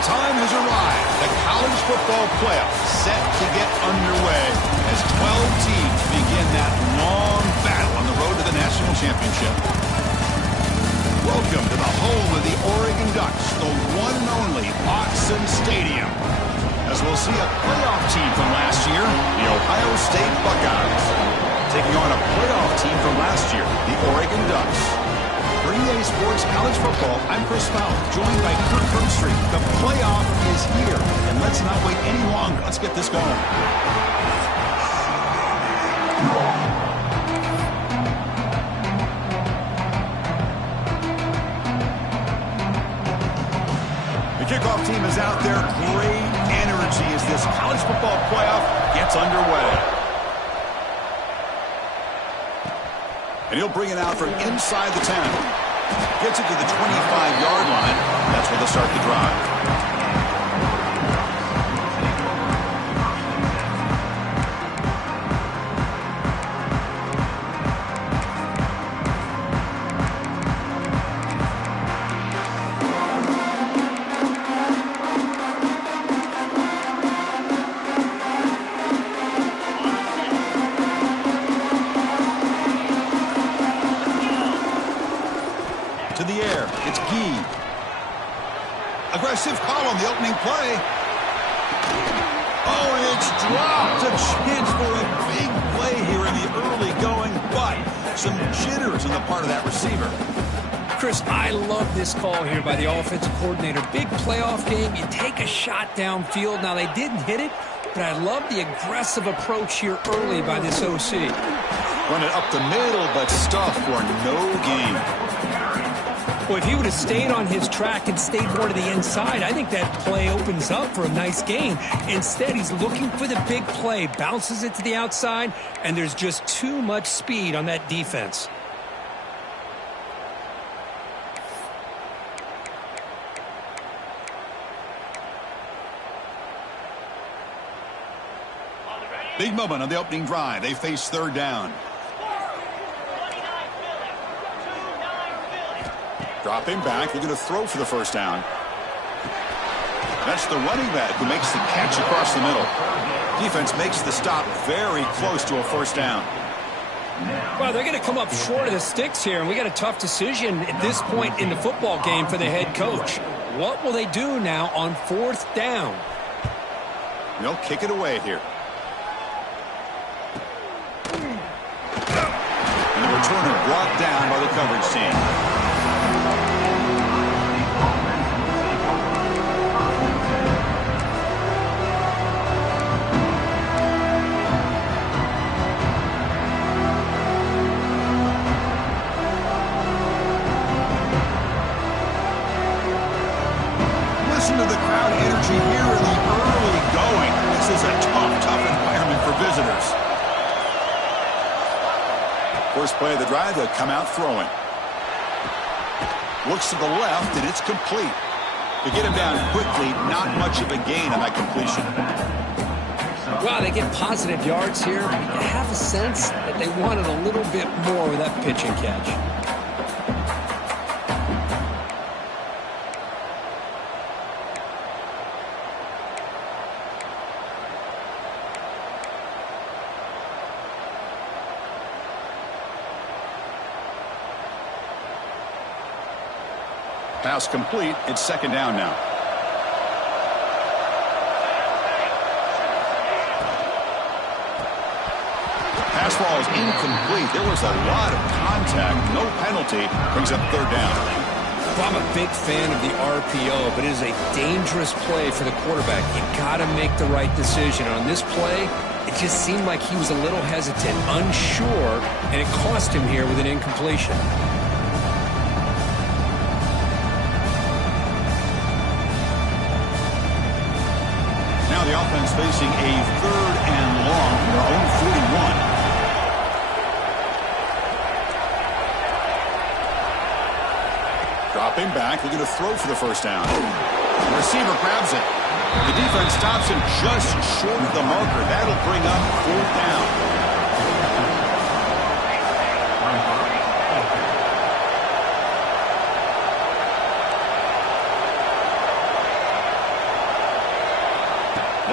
The time has arrived. The college football playoff set to get underway as 12 teams begin that long battle on the road to the national championship. Welcome to the home of the Oregon Ducks, the one and only Autzen Stadium. As we'll see a playoff team from last year, the Ohio State Buckeyes, taking on a playoff team from last year, the Oregon Ducks. For EA Sports College Football, I'm Chris Fowler, joined by Kirk Herbstreit. The playoff is here, and let's not wait any longer. Let's get this going. The kickoff team is out there. Great energy as this college football playoff gets underway. And he'll bring it out from inside the 10. Gets it to the 25-yard line. That's where they'll start the drive. To the air, it's Gee. Aggressive call on the opening play. Oh, and it's dropped. A chance for a big play here in the early going, but some jitters on the part of that receiver. Chris, I love this call here by the offensive coordinator. Big playoff game. You take a shot downfield. Now, they didn't hit it, but I love the aggressive approach here early by this OC. Run it up the middle, but stuff for no gain. Well, if he would have stayed on his track and stayed more to the inside, I think that play opens up for a nice gain. Instead, he's looking for the big play, bounces it to the outside, and there's just too much speed on that defense. Big moment on the opening drive. They face third down. Dropping back, they're going to throw for the first down. That's the running back who makes the catch across the middle. Defense makes the stop very close to a first down. Well, they're going to come up short of the sticks here, and we got a tough decision at this point in the football game for the head coach. What will they do now on fourth down? They'll kick it away here. And the returner brought down by the coverage team. Listen to the crowd energy here in the early going. This is a tough environment for visitors. First play of the drive, they'll come out throwing. Looks to the left, and it's complete. To get him down quickly, not much of a gain on that completion. Wow, they get positive yards here. You have a sense that they wanted a little bit more with that pitch and catch. Pass complete. It's second down now. Pass ball is incomplete. There was a lot of contact. No penalty. Brings up third down. Well, I'm a big fan of the RPO, but it is a dangerous play for the quarterback. You got to make the right decision. On this play, it just seemed like he was a little hesitant, unsure, and it cost him here with an incompletion. Now the offense facing a third and long from their own 41. Dropping back, they're going to throw for the first down. The receiver grabs it. The defense stops him just short of the marker. That'll bring up fourth down.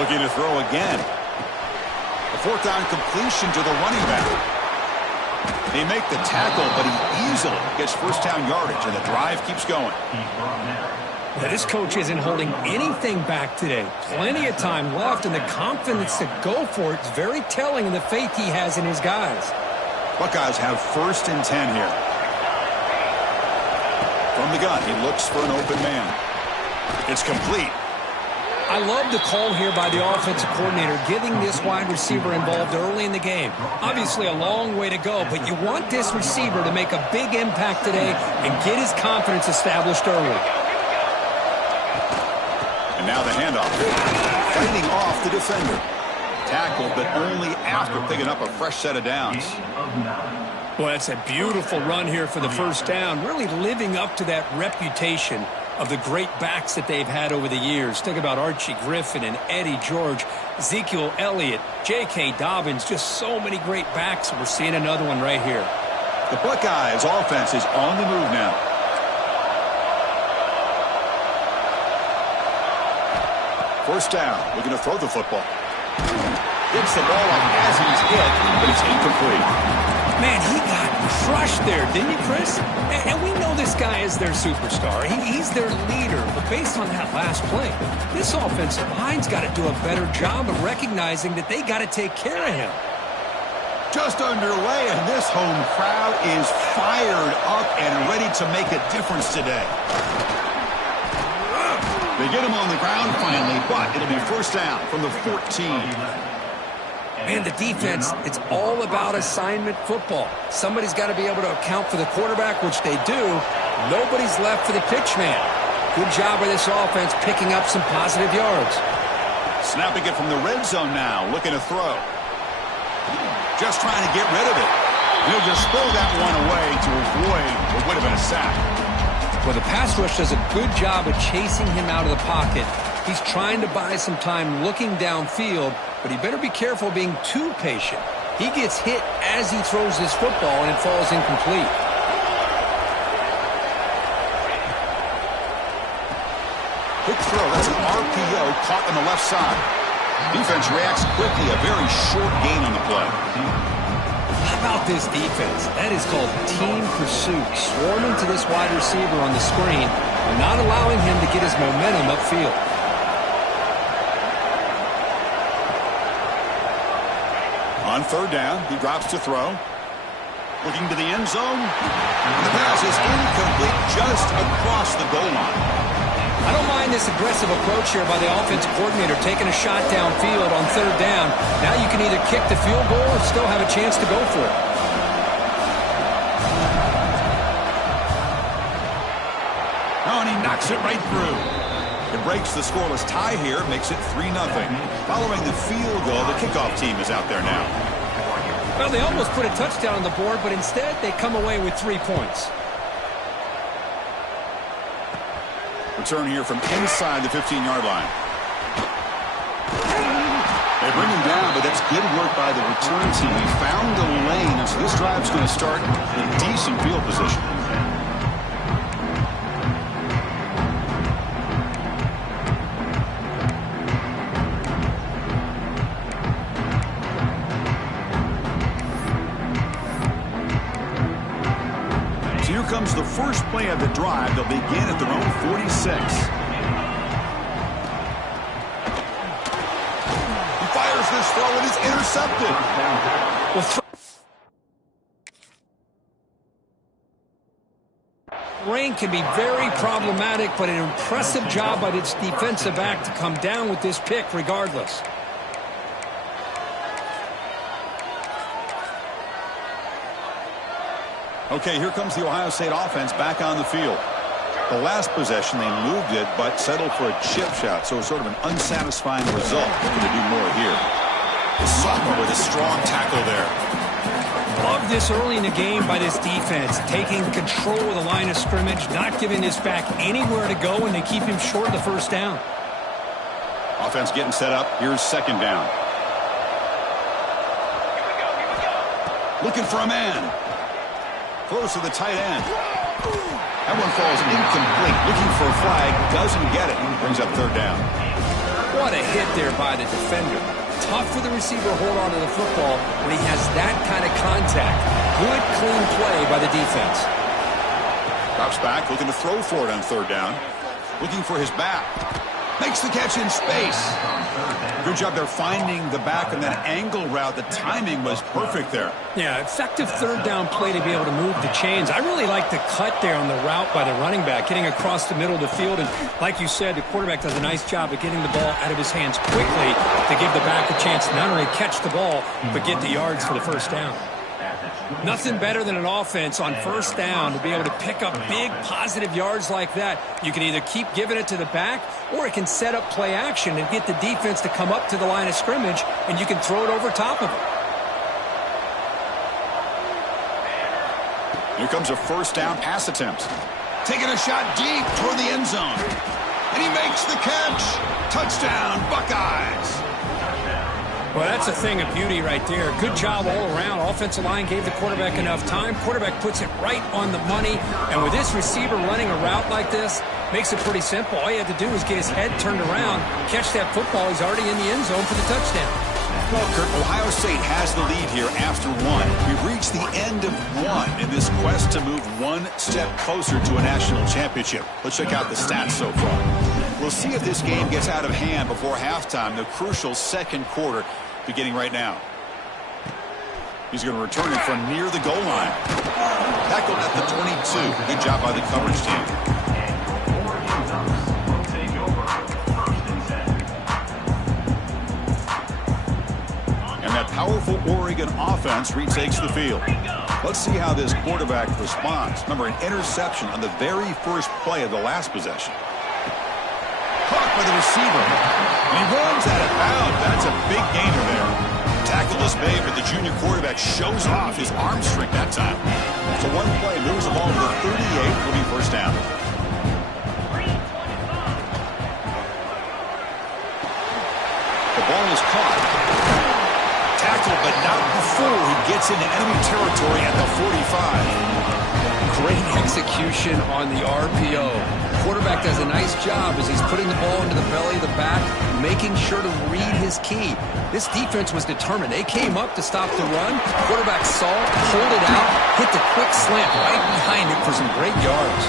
Looking to throw again. A fourth down completion to the running back. They make the tackle, but he easily gets first down yardage, and the drive keeps going. Now, this coach isn't holding anything back today. Plenty of time left, and the confidence to go for it is very telling in the faith he has in his guys. Buckeyes have 1st and 10 here. From the gun, he looks for an open man. It's complete. I love the call here by the offensive coordinator, getting this wide receiver involved early in the game. Obviously a long way to go, but you want this receiver to make a big impact today and get his confidence established early. And now the handoff. Fighting off the defender. Tackled, but only after picking up a fresh set of downs. Well, it's a beautiful run here for the first down, really living up to that reputation of the great backs that they've had over the years. Think about Archie Griffin and Eddie George, Ezekiel Elliott, J.K. Dobbins, just so many great backs. We're seeing another one right here. The Buckeyes offense is on the move now. First down, looking to throw the football. Gets the ball up as he's hit, but it's incomplete. Man, he got crushed there, didn't you, Chris? And we know this guy is their superstar. He's their leader. But based on that last play, this offensive line's got to do a better job of recognizing that they got to take care of him. Just underway, and this home crowd is fired up and ready to make a difference today. They get him on the ground finally, but it'll be first down from the 14. Man, the defense, it's all about assignment football. Somebody's got to be able to account for the quarterback, which they do. Nobody's left for the pitch man. Good job by this offense picking up some positive yards. Snapping it from the red zone now, looking to throw. Just trying to get rid of it. He'll just throw that one away to avoid what would have been a sack. Well, the pass rush does a good job of chasing him out of the pocket. He's trying to buy some time looking downfield, but he better be careful being too patient. He gets hit as he throws this football, and it falls incomplete. Quick throw. That's an RPO caught on the left side. Defense reacts quickly. A very short gain on the play. How about this defense? That is called team pursuit. Swarming to this wide receiver on the screen and not allowing him to get his momentum upfield. On third down, he drops to throw. Looking to the end zone. The pass is incomplete just across the goal line. I don't mind this aggressive approach here by the offensive coordinator, taking a shot downfield on third down. Now you can either kick the field goal or still have a chance to go for it. Oh, and he knocks it right through. It breaks the scoreless tie here, makes it 3-0. Following the field goal, the kickoff team is out there now. Well, they almost put a touchdown on the board, but instead they come away with 3 points. Return here from inside the 15-yard line. They bring him down, but that's good work by the return team. He found the lane, and so this drive's going to start in decent field position. So here comes the first play of the drive. They'll begin at their own 46. This throw and is intercepted. Rain can be very problematic, but an impressive job by this defensive back to come down with this pick regardless. Okay, here comes the Ohio State offense back on the field. The last possession, they moved it, but settled for a chip shot, so sort of an unsatisfying result. Looking to do more here. The sophomore with a strong tackle there. Love this early in the game by this defense, taking control of the line of scrimmage, not giving this back anywhere to go, and they keep him short of the first down. Offense getting set up. Here's second down. Looking for a man. Close to the tight end. That one falls incomplete. Looking for a flag. Doesn't get it. Brings up third down. Well, about a hit there by the defender? Tough for the receiver to hold on to the football when he has that kind of contact. Good, clean play by the defense. Drops back, looking to throw for it on third down. Looking for his back. Makes the catch in space. Good job there finding the back on that angle route. The timing was perfect there. Yeah, effective third down play to be able to move the chains. I really like the cut there on the route by the running back, getting across the middle of the field. And like you said, the quarterback does a nice job of getting the ball out of his hands quickly to give the back a chance to not only catch the ball, but get the yards for the first down. Nothing better than an offense on first down to be able to pick up big positive yards like that. You can either keep giving it to the back, or it can set up play action and get the defense to come up to the line of scrimmage, and you can throw it over top of it. Here comes a first down pass attempt. Taking a shot deep toward the end zone. And he makes the catch. Touchdown, Buckeyes. Well, that's a thing of beauty right there. Good job all around. Offensive line gave the quarterback enough time. Quarterback puts it right on the money. And with this receiver running a route like this, makes it pretty simple. All you have to do is get his head turned around, catch that football. He's already in the end zone for the touchdown. Well, Kurt, Ohio State has the lead here after one. We've reached the end of one in this quest to move one step closer to a national championship. Let's check out the stats so far. We'll see if this game gets out of hand before halftime, the crucial second quarter beginning right now. He's going to return it from near the goal line. Tackled at the 22. Good job by the coverage team. And that powerful Oregon offense retakes the field. Let's see how this quarterback responds. Remember, an interception on the very first play of the last possession. Caught by the receiver. And he runs out of bounds. That's a big gainer there. Tackle is made, but the junior quarterback shows off his arm strength that time. So one play moves the ball to the 38. Will be first down. The ball is caught. Tackled, but not before he gets into enemy territory at the 45. Great execution on the RPO. Quarterback does a nice job as he's putting the ball into the belly of the back, making sure to read his key. This defense was determined. They came up to stop the run. Quarterback saw it, pulled it out, hit the quick slant right behind it for some great yards.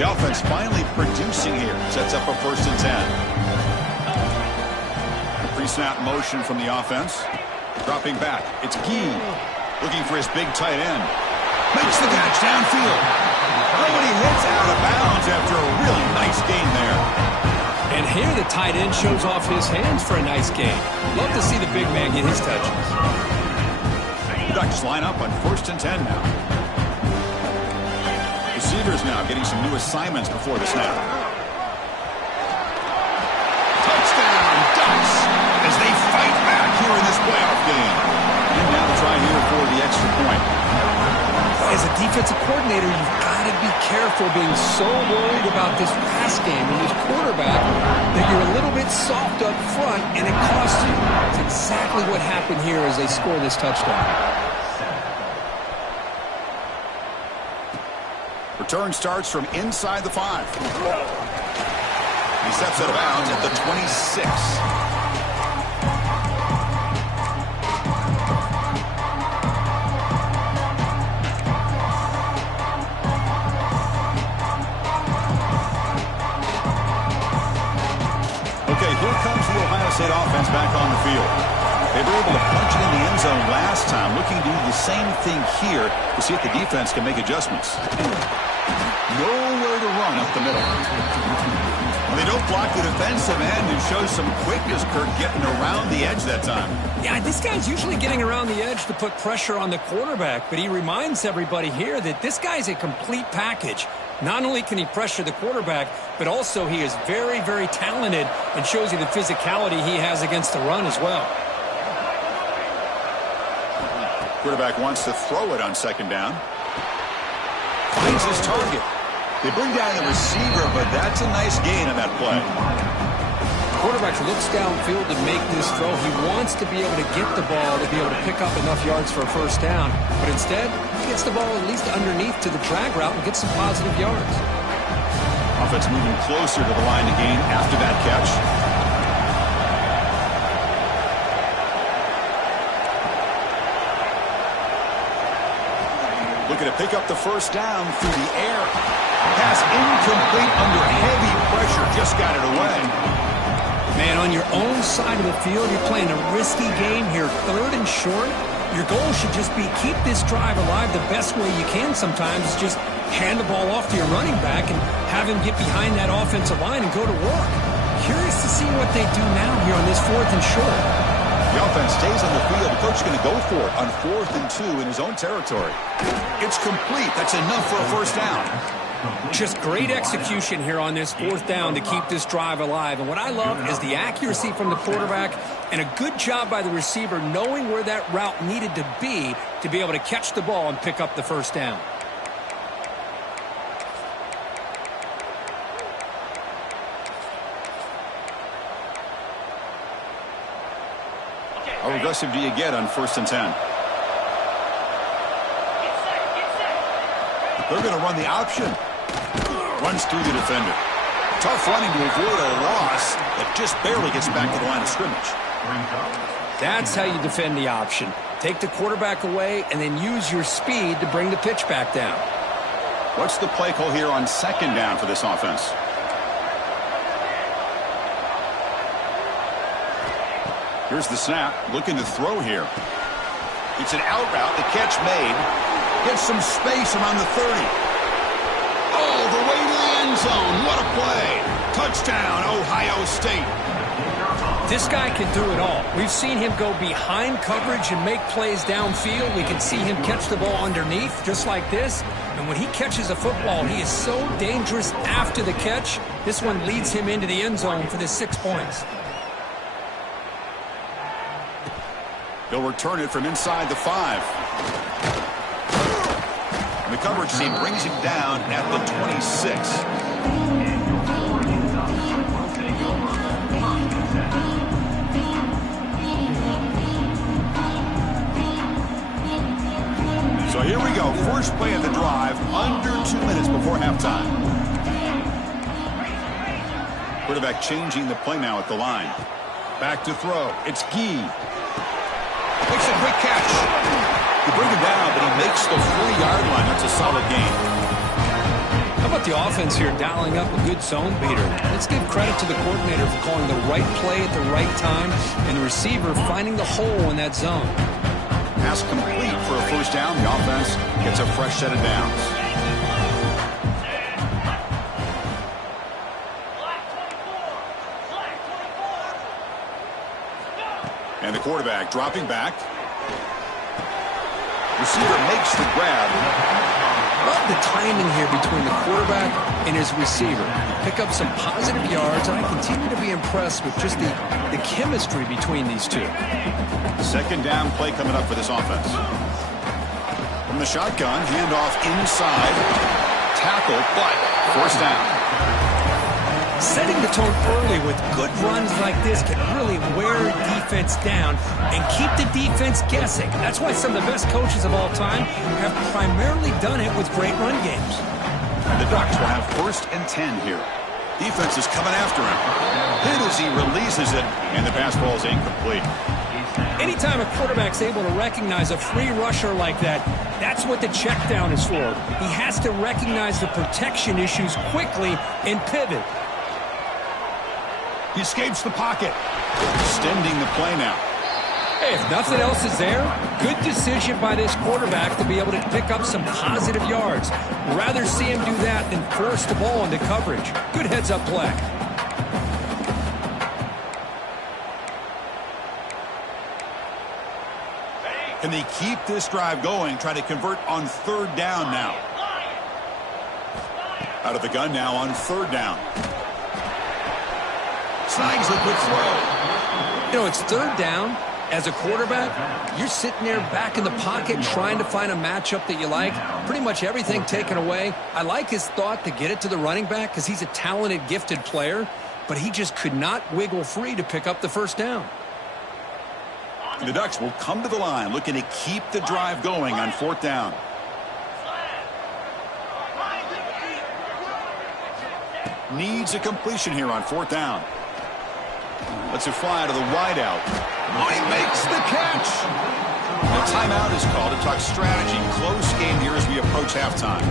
The offense finally producing here. Sets up a 1st and 10. Pre-snap motion from the offense. Dropping back. It's Gee. Looking for his big tight end. Makes the catch downfield. Nobody hits out of bounds after a really nice gain there. And here the tight end shows off his hands for a nice gain. Love to see the big man get his touches. The Ducks line up on 1st and 10 now. Receivers now getting some new assignments before the snap. Touchdown, Ducks, as they fight back here in this playoff game. And now to try here for the extra point. As a defensive coordinator, you've got to be careful being so worried about this pass game and this quarterback that you're a little bit soft up front and it costs you. It's exactly what happened here as they score this touchdown. Return starts from inside the 5. He steps out of bounds at the 26. Okay, here comes the Ohio State offense back on the field. They were able to punch it in the end zone last time, looking to do the same thing here to see if the defense can make adjustments. Nowhere to run up the middle. Well, they don't block the defensive end and show some quickness, Kurt, getting around the edge that time. Yeah, this guy's usually getting around the edge to put pressure on the quarterback, but he reminds everybody here that this guy's a complete package. Not only can he pressure the quarterback, but also he is very, very talented and shows you the physicality he has against the run as well. Quarterback wants to throw it on 2nd down. Finds his target. They bring down the receiver, but that's a nice gain on that play. Quarterback looks downfield to make this throw. He wants to be able to get the ball to be able to pick up enough yards for a first down. But instead, he gets the ball at least underneath to the drag route and gets some positive yards. Offense moving closer to the line to gain after that catch. Looking to pick up the first down through the air. Pass incomplete under heavy pressure. Just got it away. Man, on your own side of the field, you're playing a risky game here. 3rd and short. Your goal should just be keep this drive alive the best way you can sometimes. Is just hand the ball off to your running back and have him get behind that offensive line and go to work. Curious to see what they do now here on this 4th and short. The offense stays on the field. The coach is going to go for it on 4th and 2 in his own territory. It's complete. That's enough for a first down. Just great execution here on this 4th down to keep this drive alive. And what I love is the accuracy from the quarterback and a good job by the receiver knowing where that route needed to be able to catch the ball and pick up the first down. How aggressive do you get on 1st and 10? They're going to run the option. Runs through the defender. Tough running to avoid a loss that just barely gets back to the line of scrimmage. That's how you defend the option. Take the quarterback away and then use your speed to bring the pitch back down. What's the play call here on 2nd down for this offense? Here's the snap. Looking to throw here. It's an out route. The catch made. Gets some space around the 30. Oh, the way to the end zone. What a play. Touchdown, Ohio State. This guy can do it all. We've seen him go behind coverage and make plays downfield. We can see him catch the ball underneath just like this. And when he catches a football, he is so dangerous after the catch. This one leads him into the end zone for the 6 points. He'll return it from inside the 5. The coverage team brings him down at the 26. So here we go. First play of the drive, under 2 minutes before halftime. Quarterback changing the play now at the line. Back to throw. It's Gee. Makes a quick catch. You bring him down, but he makes the 40-yard line. That's a solid gain. How about the offense here dialing up a good zone beater? Let's give credit to the coordinator for calling the right play at the right time and the receiver finding the hole in that zone. Pass complete for a first down. The offense gets a fresh set of downs. And the quarterback dropping back. Receiver makes the grab. Love the timing here between the quarterback and his receiver. Pick up some positive yards, and I continue to be impressed with just the chemistry between these two. 2nd down play coming up for this offense. From the shotgun, handoff inside. Tackle, but first down. Setting the tone early with good runs like this can really wear a defense down and keep the defense guessing. That's why some of the best coaches of all time have primarily done it with great run games. The Ducks will have 1st and 10 here. Defense is coming after him. Hit as he releases it, and the pass ball is incomplete. Anytime a quarterback's able to recognize a free rusher like that, that's what the check down is for. He has to recognize the protection issues quickly and pivot. He escapes the pocket. Extending the play now. Hey, if nothing else is there, good decision by this quarterback to be able to pick up some positive yards. Rather see him do that than force the ball into coverage. Good heads-up play. Can they keep this drive going? Try to convert on 3rd down now. Out of the gun now on 3rd down. Snags a good throw. You know, it's 3rd down. As a quarterback, you're sitting there back in the pocket trying to find a matchup that you like. Pretty much everything taken away. I like his thought to get it to the running back because he's a talented, gifted player. but he just could not wiggle free to pick up the first down. The Ducks will come to the line looking to keep the drive going on 4th down. Needs a completion here on 4th down. Lets it fly to the wideout. Oh, he makes the catch. The timeout is called to talk strategy. Close game here as we approach halftime.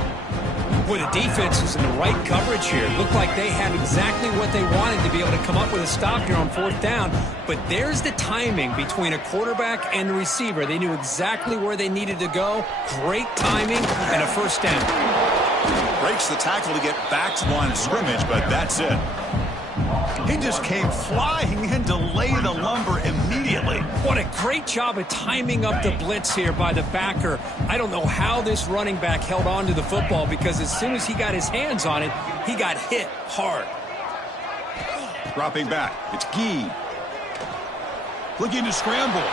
Boy, the defense was in the right coverage here. It looked like they had exactly what they wanted to be able to come up with a stop here on 4th down. But there's the timing between a quarterback and the receiver. They knew exactly where they needed to go. Great timing and a first down. Breaks the tackle to get back to the line of scrimmage, but that's it. He just came flying in to lay the lumber immediately. What a great job of timing up the blitz here by the backer. I don't know how this running back held on to the football, because as soon as he got his hands on it, he got hit hard. Dropping back, it's Gee. Looking to scramble.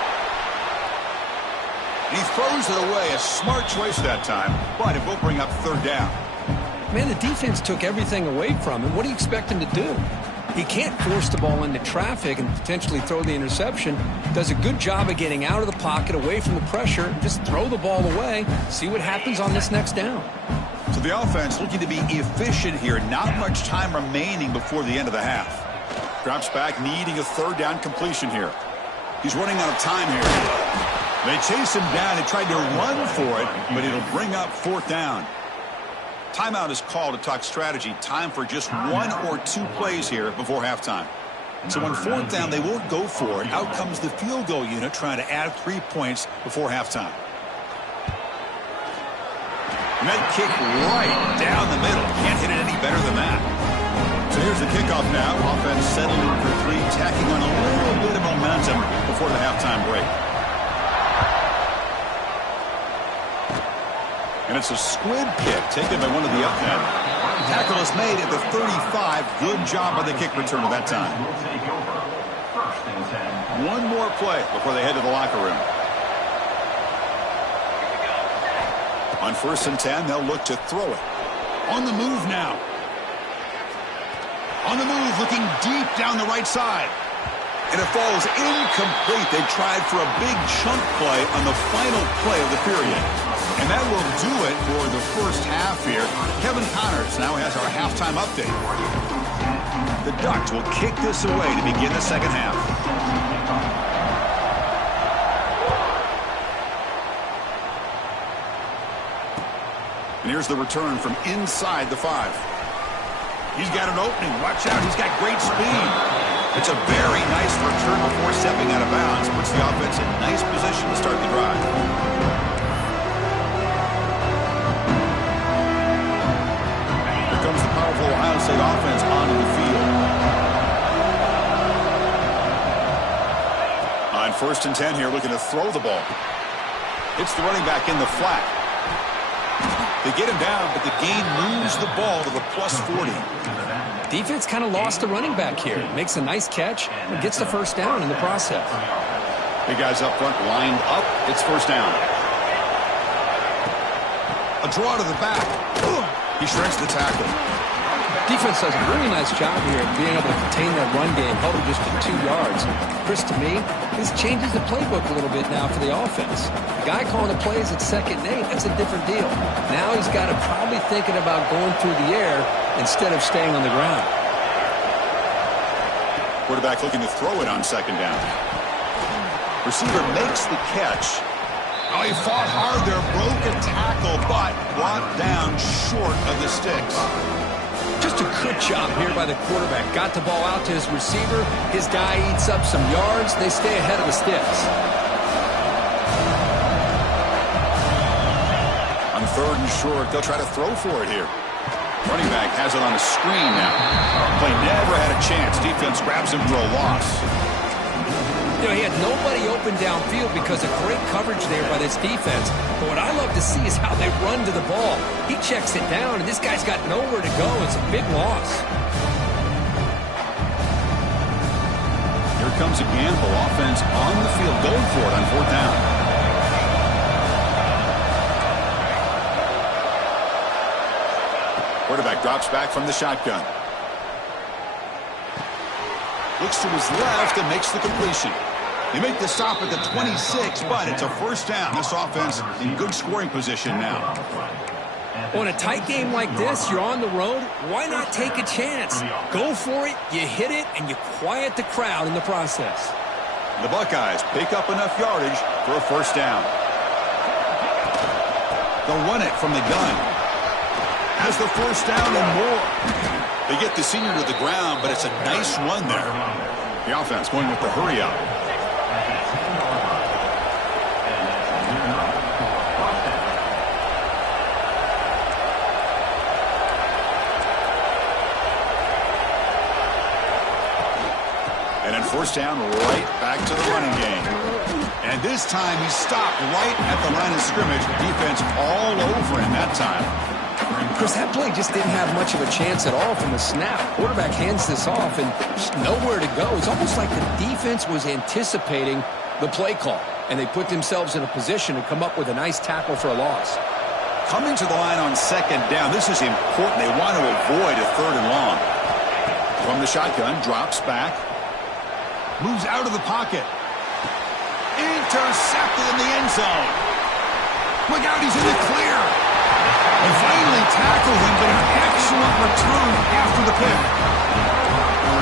He throws it away. A smart choice that time, but it will bring up 3rd down. Man, the defense took everything away from him. What do you expect him to do? He can't force the ball into traffic and potentially throw the interception. Does a good job of getting out of the pocket, away from the pressure, just throw the ball away, see what happens on this next down. So the offense looking to be efficient here. Not much time remaining before the end of the half. Drops back, needing a 3rd down completion here. He's running out of time here. They chase him down. They tried to run for it, but it'll bring up 4th down. Timeout is called to talk strategy. Time for just 1 or 2 plays here before halftime. So on 4th down, they won't go for it. Out comes the field goal unit trying to add 3 points before halftime. And that kick right down the middle. Can't hit it any better than that. So here's the kickoff now. Offense settling for 3, tacking on a little bit of momentum before the halftime break. And it's a squib kick taken by one of the up men. Tackle is made at the 35. Good job by the kick return at that time. 1 more play before they head to the locker room. On 1st and 10, they'll look to throw it. On the move now. On the move, looking deep down the right side. And it falls incomplete. They tried for a big chunk play on the final play of the period. And that will do it for the first half here. Kevin Connors now has our halftime update. The Ducks will kick this away to begin the second half. And here's the return from inside the 5. He's got an opening. Watch out. He's got great speed. It's a very nice return before stepping out of bounds. Puts the offense in nice position to start the drive. Comes the powerful Ohio State offense onto the field. On 1st and 10 here, looking to throw the ball. It's the running back in the flat. They get him down, but the gain moves the ball to the +40. Defense kind of lost the running back here. Makes a nice catch and gets the first down in the process. Big guys up front lined up. It's 1st down. A draw to the back. He shreds the tackle. Defense does a really nice job here of being able to contain that run game, held him just to 2 yards. Chris, to me, this changes the playbook a little bit now for the offense. The guy calling the plays at 2nd and 8, that's a different deal. Now he's got to probably thinking about going through the air instead of staying on the ground. Quarterback looking to throw it on 2nd down. Receiver makes the catch. Oh, he fought hard there, broke a tackle, but brought down short of the sticks. Just a good job here by the quarterback. Got the ball out to his receiver. His guy eats up some yards. They stay ahead of the sticks. On 3rd and short, they'll try to throw for it here. Running back has it on a screen now. Play never had a chance. Defense grabs him for a loss. You know, he had nobody open downfield because of great coverage there by this defense. But what I love to see is how they run to the ball. He checks it down, and this guy's got nowhere to go. It's a big loss. Here comes a gamble. Offense on the field, going for it on 4th down. Quarterback drops back from the shotgun. Looks to his left and makes the completion. They make the stop at the 26, but it's a first down. This offense in good scoring position now. Well, in a tight game like this, you're on the road. Why not take a chance? Go for it, you hit it, and you quiet the crowd in the process. The Buckeyes pick up enough yardage for a first down. They'll run it from the gun. Has the first down and more. They get the senior to the ground, but it's a nice run there. The offense going with the hurry up. And then first down, right back to the running game. And this time he stopped right at the line of scrimmage. Defense all over him that time. Chris, that play just didn't have much of a chance at all from the snap. Quarterback hands this off and just nowhere to go. It's almost like the defense was anticipating the play call, and they put themselves in a position to come up with a nice tackle for a loss. Coming to the line on second down, this is important. They want to avoid a third and long. From the shotgun, drops back. Moves out of the pocket. Intercepted in the end zone. Look out, he's in the clear. They finally tackled him, but an excellent return after the pick.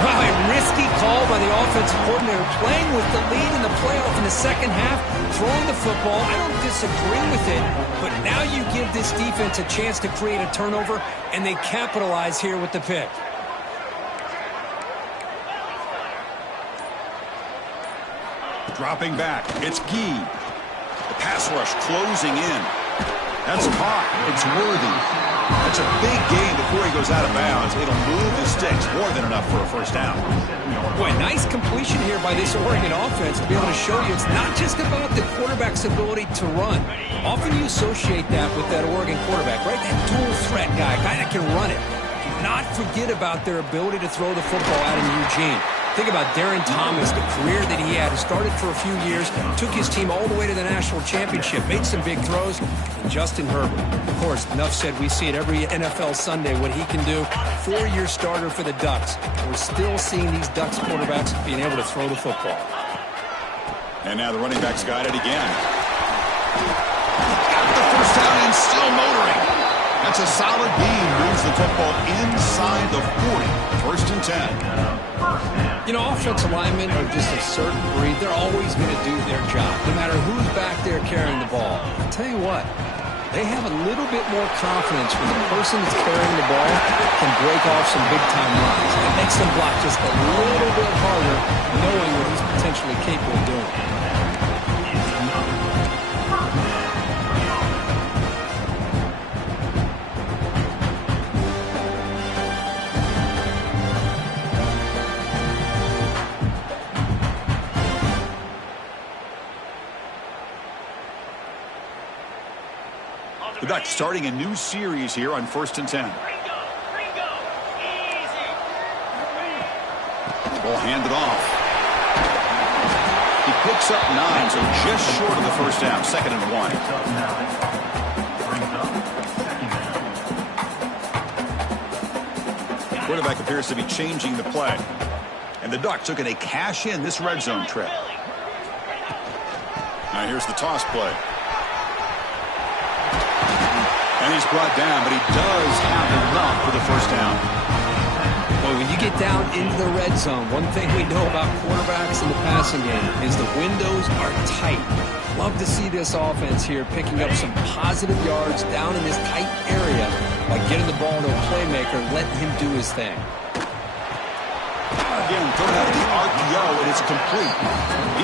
Well, a risky call by the offensive coordinator, playing with the lead in the playoff in the second half, throwing the football. I don't disagree with it, but now you give this defense a chance to create a turnover, and they capitalize here with the pick. Dropping back, it's Gee. The pass rush closing in. That's caught. It's worthy. That's a big gain before he goes out of bounds. It'll move the sticks more than enough for a first down. Boy, nice completion here by this Oregon offense to be able to show you it's not just about the quarterback's ability to run. Often you associate that with that Oregon quarterback, right? That dual threat guy that can run it. Do not forget about their ability to throw the football out in Eugene. Think about Darren Thomas, the career that he had. He started for a few years, took his team all the way to the national championship, made some big throws. And Justin Herbert, of course, enough said, we see it every NFL Sunday what he can do. 4-year starter for the Ducks. We're still seeing these Ducks quarterbacks being able to throw the football. And now the running back's got it again. Got the first down and still motoring. That's a solid beam. Moves the football inside the 40. First and 10. You know, offensive linemen are just a certain breed. They're always going to do their job, no matter who's back there carrying the ball. I'll tell you what, they have a little bit more confidence when the person that's carrying the ball can break off some big-time runs. It makes them block just a little bit harder, knowing what he's potentially capable of doing. The Ducks starting a new series here on first and 10. Ball handed off. He picks up 9, so just short of the first down. Second and 1. Quarterback appears to be changing the play. And the Ducks looking to cash in this red zone trip. Now here's the toss play. And he's brought down, but he does have enough for the first down. Boy, when you get down into the red zone, one thing we know about quarterbacks in the passing game is the windows are tight. Love to see this offense here picking up some positive yards down in this tight area by getting the ball to a playmaker, letting him do his thing. Again, thrown out of the RPO, and it's complete.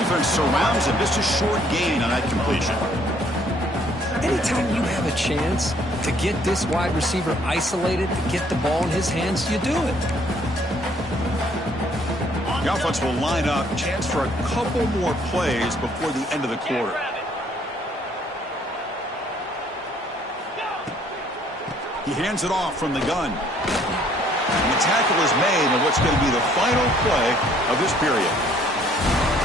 Defense surrounds him. Just a short gain on that completion. Anytime you have a chance to get this wide receiver isolated, to get the ball in his hands, you do it. The offense will line up. Chance for a couple more plays before the end of the quarter. He hands it off from the gun. And the tackle is made on what's going to be the final play of this period.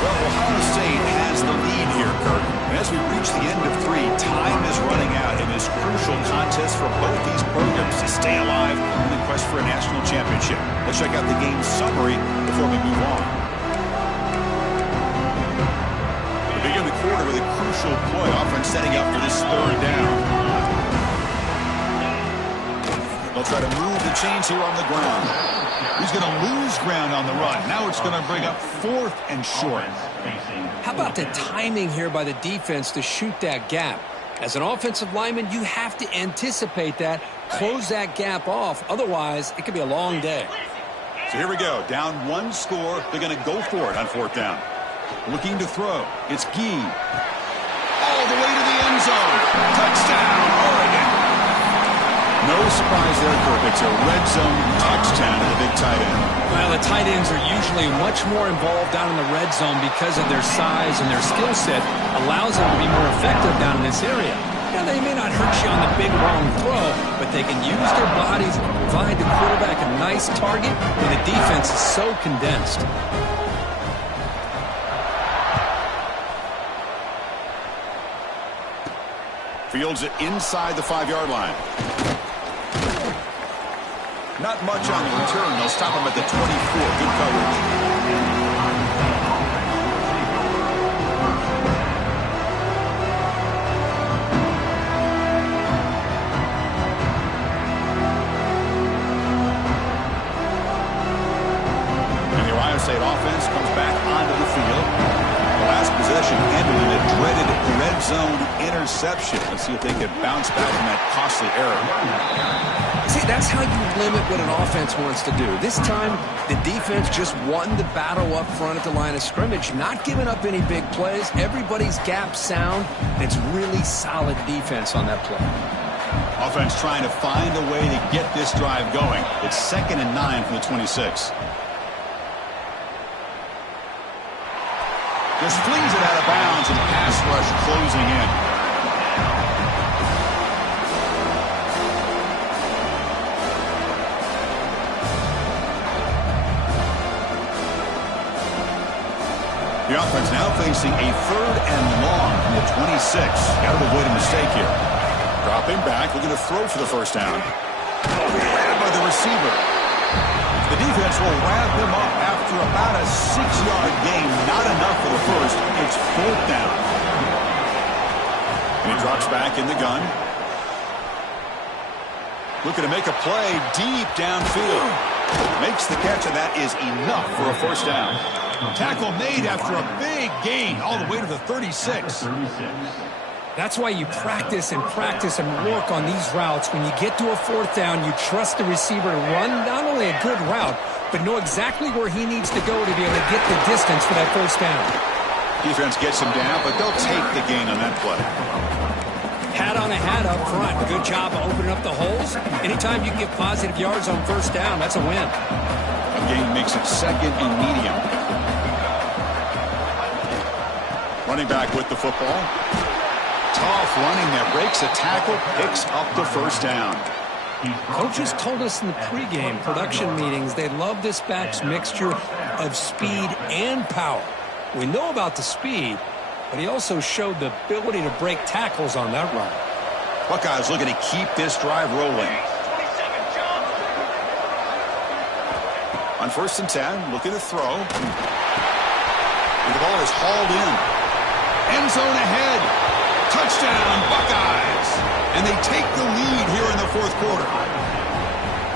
Well, Ohio State has the lead here, Kurt. And as we reach the end of 3, time is running out in this crucial contest for both these programs to stay alive in the quest for a national championship. Let's check out the game summary before we move on. We begin the quarter with a crucial play. Offense setting up for this third down. They'll try to move the chains here on the ground. He's going to lose ground on the run. Now it's going to bring up 4th and short. How about the timing here by the defense to shoot that gap? As an offensive lineman, you have to anticipate that, close that gap off. Otherwise, it could be a long day. So here we go. Down 1 score. They're going to go for it on 4th down. Looking to throw. It's Gee. All the way to the end zone. Touchdown, Oregon. No surprise there, Kirk. It's a red zone touchdown to the big tight end. Well, the tight ends are usually much more involved down in the red zone because of their size and their skill set allows them to be more effective down in this area. Now, they may not hurt you on the big long throw, but they can use their bodies to provide the quarterback a nice target when the defense is so condensed. Fields it inside the 5-yard line. Not much on the return. They'll stop him at the 24. Good coverage. And the Ohio State offense comes back onto the field. The last possession ended in a dreaded red zone interception. Let's see if they can bounce back from that costly error. See, that's how you limit what an offense wants to do. This time, the defense just won the battle up front at the line of scrimmage, not giving up any big plays. Everybody's gap sound, and it's really solid defense on that play. Offense trying to find a way to get this drive going. It's 2nd and 9 from the 26. Just flings it out of bounds and pass rush closing in. The offense now facing a 3rd and long from the 26. Got to avoid a mistake here. Dropping back, looking to throw for the 1st down. Grabbed by the receiver. The defense will wrap him up after about a 6-yard gain. Not enough for the first. It's 4th down. And he drops back in the gun. Looking to make a play deep downfield. Makes the catch, and that is enough for a 1st down. Tackle made after a big gain all the way to the 36. That's why you practice and work on these routes. When you get to a 4th down, you trust the receiver to run not only a good route, but know exactly where he needs to go to be able to get the distance for that 1st down. Defense gets him down, but they'll take the gain on that play. Hat on a hat up front. Good job of opening up the holes. Anytime you can get positive yards on 1st down, that's a win. A gain makes it 2nd and medium. Running back with the football. Tough running there. Breaks a tackle. Picks up the 1st down. Coaches told us in the pregame production meetings they love this back's mixture of speed and power. We know about the speed, but he also showed the ability to break tackles on that run. Buckeyes looking to keep this drive rolling. On 1st and 10, looking to throw. And the ball is hauled in. End zone ahead. Touchdown, Buckeyes. And they take the lead here in the 4th quarter.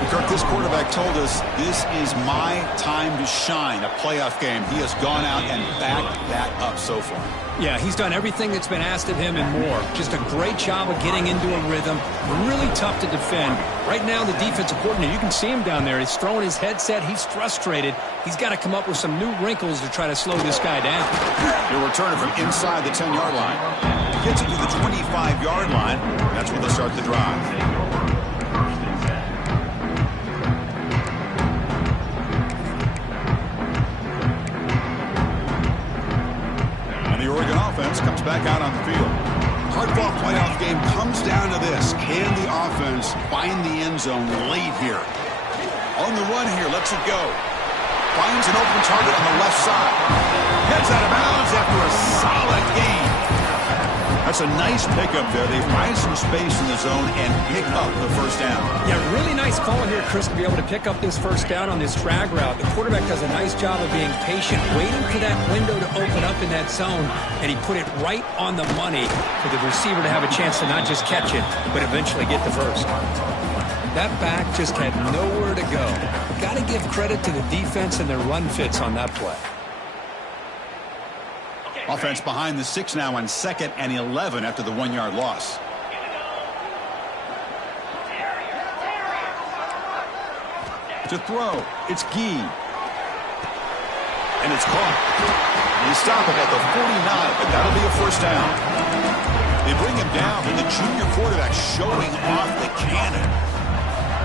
And Kirk, this quarterback told us this is my time to shine, a playoff game. He has gone out and backed that up so far. Yeah, he's done everything that's been asked of him and more. Just a great job of getting into a rhythm. Really tough to defend. Right now, the defensive coordinator, you can see him down there. He's throwing his headset. He's frustrated. He's got to come up with some new wrinkles to try to slow this guy down. He'll return it from inside the 10-yard line. He gets it to the 25-yard line. That's where they'll start the drive. Oregon offense comes back out on the field. Hard-fought playoff game comes down to this. Can the offense find the end zone late here? On the run here, lets it go. Finds an open target on the left side. Heads out of bounds after a solid gain. That's a nice pickup there. They find some space in the zone and pick up the first down. Yeah, really nice call here, Chris, to be able to pick up this first down on this drag route. The quarterback does a nice job of being patient, waiting for that window to open up in that zone, and he put it right on the money for the receiver to have a chance to not just catch it, but eventually get the first. That back just had nowhere to go. Got to give credit to the defense and their run fits on that play. Offense behind the 6 now on 2nd and 11 after the 1-yard loss. To throw, it's Gee. And it's caught. They stop him at the 49, but that'll be a first down. They bring him down, but the junior quarterback showing off the cannon.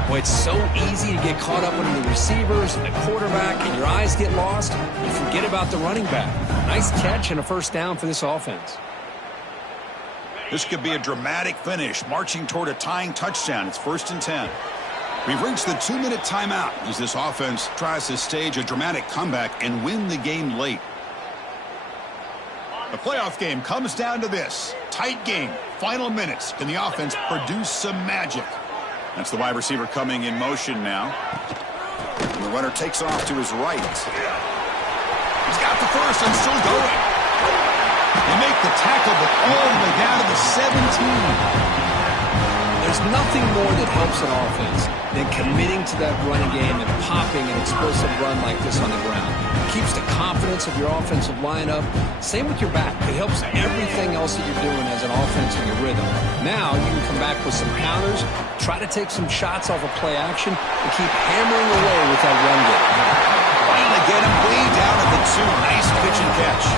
Well, it's so easy to get caught up in the receivers and the quarterback, and your eyes get lost. You forget about the running back. Nice catch and a first down for this offense. This could be a dramatic finish, marching toward a tying touchdown. It's 1st and 10. We've reached the 2-minute timeout as this offense tries to stage a dramatic comeback and win the game late. The playoff game comes down to this. Tight game, final minutes. Can the offense produce some magic? That's the wide receiver coming in motion now. And the runner takes off to his right. He's got the first and still going. They make the tackle, but all the way down to the 17. There's nothing more that helps an offense than committing to that running game and popping an explosive run like this on the ground. It keeps the confidence of your offensive lineup. Same with your back. It helps everything else that you're doing as an offense in your rhythm. Now you can come back with some counters, try to take some shots off of play action, and keep hammering away with that run game. Finally get him way down at the 2. Nice pitch and catch.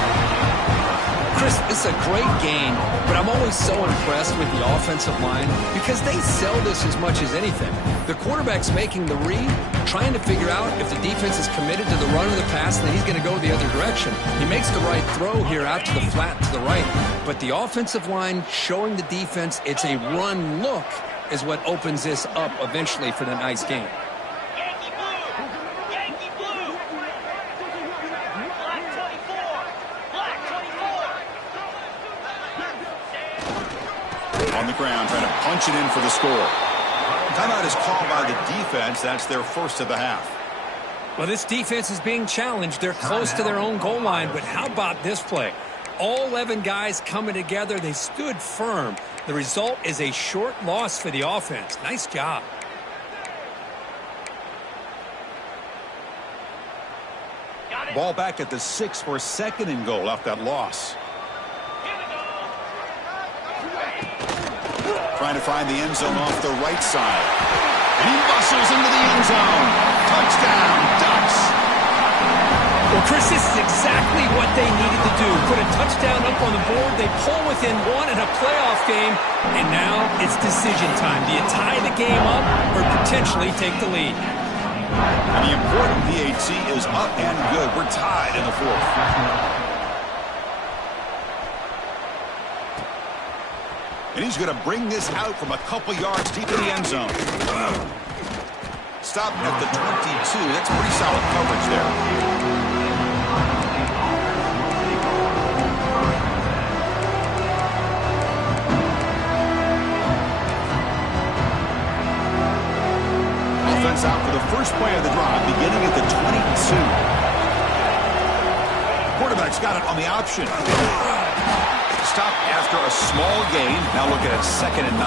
Chris, it's a great game, but I'm always so impressed with the offensive line because they sell this as much as anything. The quarterback's making the read, trying to figure out if the defense is committed to the run or the pass, and then he's going to go the other direction. He makes the right throw here out to the flat to the right, but the offensive line showing the defense it's a run look is what opens this up eventually for the nice game. On the ground, trying to punch it in for the score. Timeout is called by the defense. That's their first of the half. Well, this defense is being challenged. They're close to their own goal line, but how about this play? All 11 guys coming together. They stood firm. The result is a short loss for the offense. Nice job. Ball back at the 6 for 2nd and goal off that loss. Trying to find the end zone off the right side. And he bustles into the end zone. Touchdown, Ducks. Well, Chris, this is exactly what they needed to do. Put a touchdown up on the board. They pull within 1 in a playoff game. And now it's decision time. Do you tie the game up or potentially take the lead? And the important PAT is up and good. We're tied in the 4th. And he's going to bring this out from a couple yards deep in the end zone. Stopped at the 22. That's pretty solid coverage there. Offense out for the first play of the drive, beginning at the 22. Quarterback's got it on the option. Stop after a small gain. Now looking at 2nd and 9.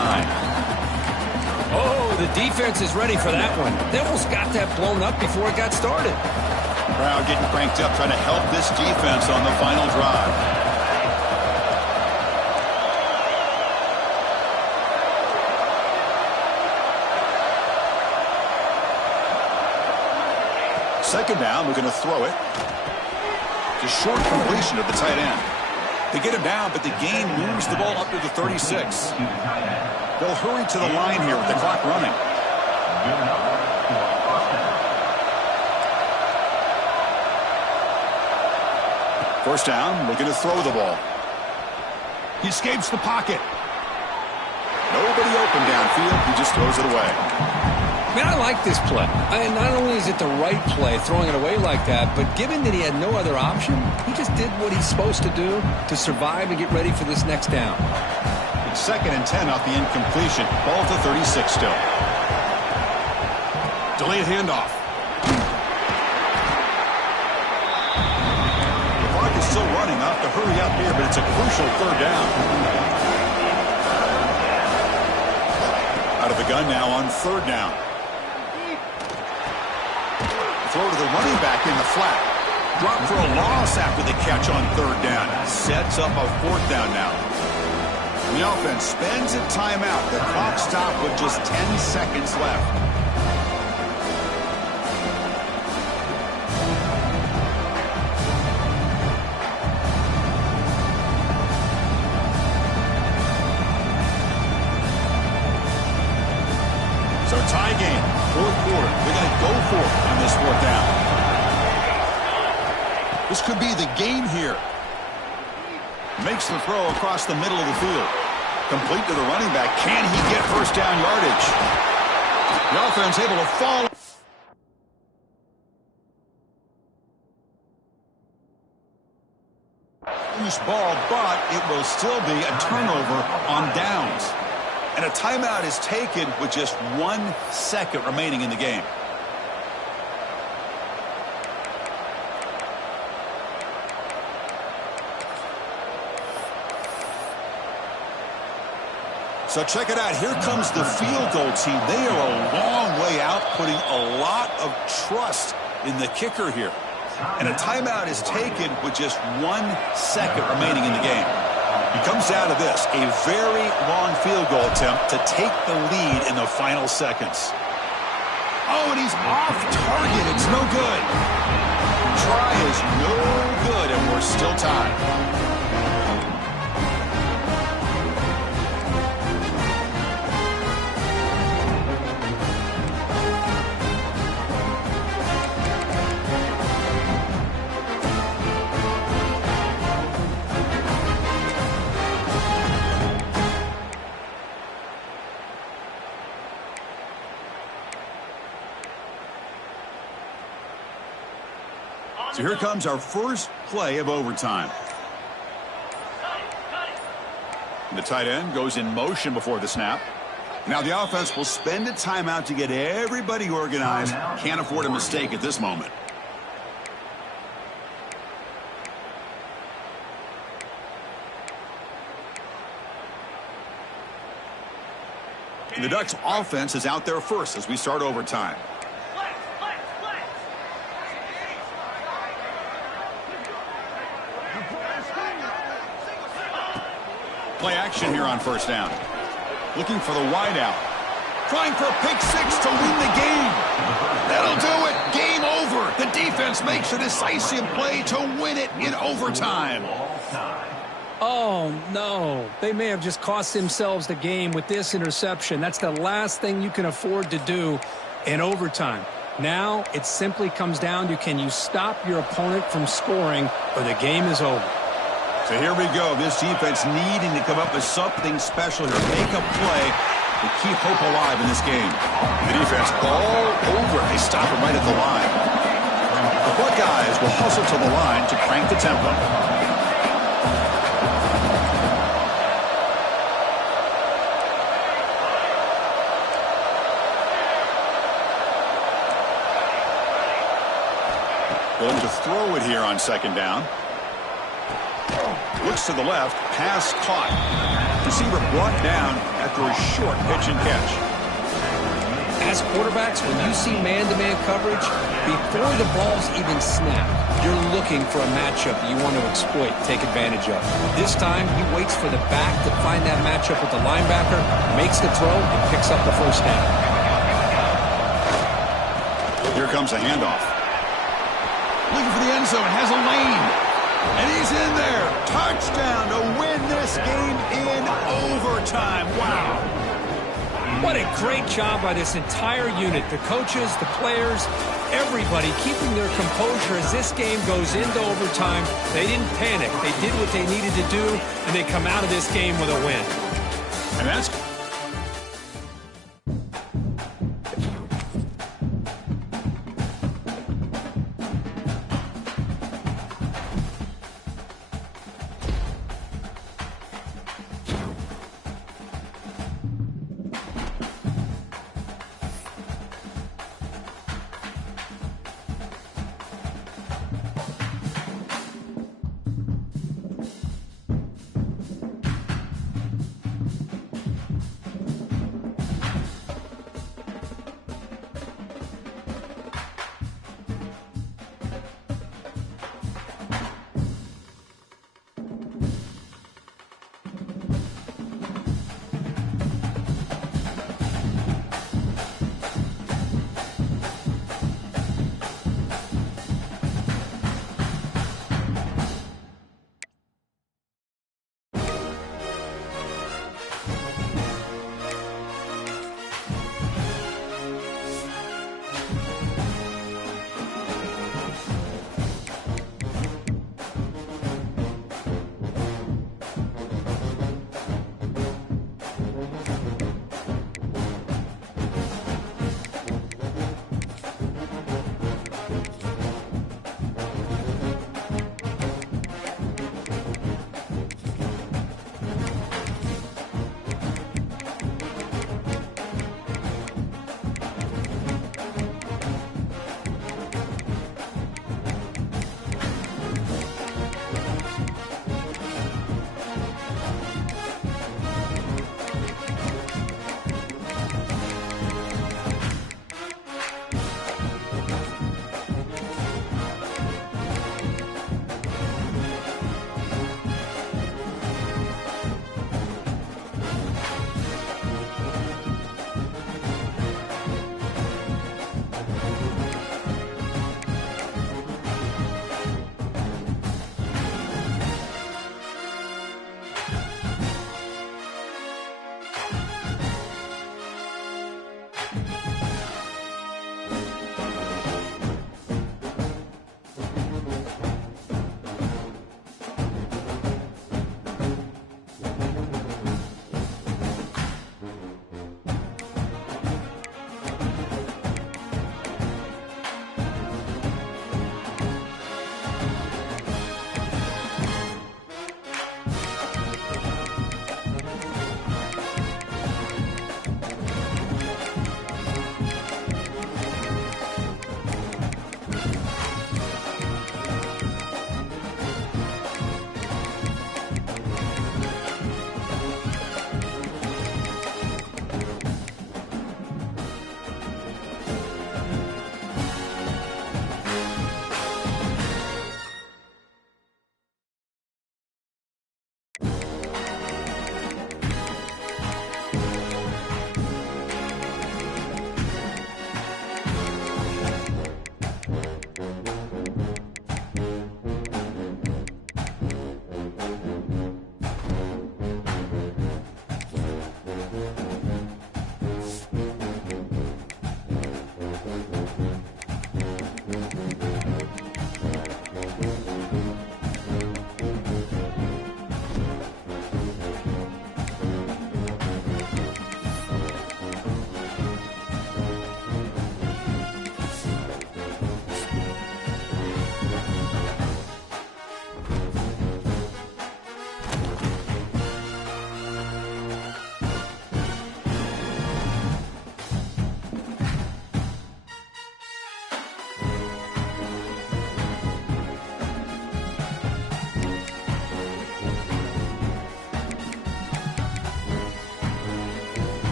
Oh, the defense is ready for that one. They almost got that blown up before it got started. Crowd getting cranked up, trying to help this defense on the final drive. Second down, looking to throw it. Just short completion of the tight end. They get him down, but the gain moves the ball up to the 36. They'll hurry to the line here with the clock running. First down, looking to throw the ball. He escapes the pocket. Nobody open downfield. He just throws it away. Man, I like this play. And not only is it the right play, throwing it away like that, but given that he had no other option, he just did what he's supposed to do to survive and get ready for this next down. It's 2nd and 10 off the incompletion. Ball to 36 still. Delayed handoff. The clock is still running. I'll have to hurry up here, but it's a crucial 3rd down. Out of the gun now on 3rd down. Throw to the running back in the flat. Drop for a loss after the catch on 3rd down. Sets up a 4th down now. And the offense spends a timeout. The clock stopped with just 10 seconds left. So tie game, 4th quarter. They're going to go for it on this 4th down. This could be the game here. Makes the throw across the middle of the field. Complete to the running back. Can he get 1st down yardage? The offense able to fall. Loose ball, but it will still be a turnover on downs. And a timeout is taken with just 1 second remaining in the game. So check it out. Here comes the field goal team. They are a long way out, putting a lot of trust in the kicker here. And a timeout is taken with just 1 second remaining in the game. It comes down to this, a very long field goal attempt to take the lead in the final seconds. Oh, and he's off target. It's no good. Try is no good, and we're still tied. So here comes our first play of overtime. The tight end goes in motion before the snap. Now the offense will spend a timeout to get everybody organized. Can't afford a mistake at this moment. And the Ducks offense is out there first as we start overtime. Play action here on 1st down. Looking for the wideout. Trying for a pick 6 to win the game. That'll do it. Game over. The defense makes a decisive play to win it in overtime. Oh, no. They may have just cost themselves the game with this interception. That's the last thing you can afford to do in overtime. Now it simply comes down to, can you stop your opponent from scoring, or the game is over. So here we go. This defense needing to come up with something special here. Make a play to keep hope alive in this game. The defense all over. They stop him right at the line. The Buckeyes will hustle to the line to crank the tempo. Going to throw it here on 2nd down. Looks to the left, pass caught. Receiver brought down after a short pitch and catch. As quarterbacks, when you see man-to-man coverage, before the ball's even snapped, you're looking for a matchup you want to exploit, take advantage of. This time, he waits for the back to find that matchup with the linebacker, makes the throw, and picks up the 1st down. Here comes a handoff. Looking for the end zone, has a lane. And he's in there. Touchdown to win this game in overtime. Wow. What a great job by this entire unit. The coaches, the players, everybody keeping their composure as this game goes into overtime. They didn't panic. They did what they needed to do, and they come out of this game with a win. And that's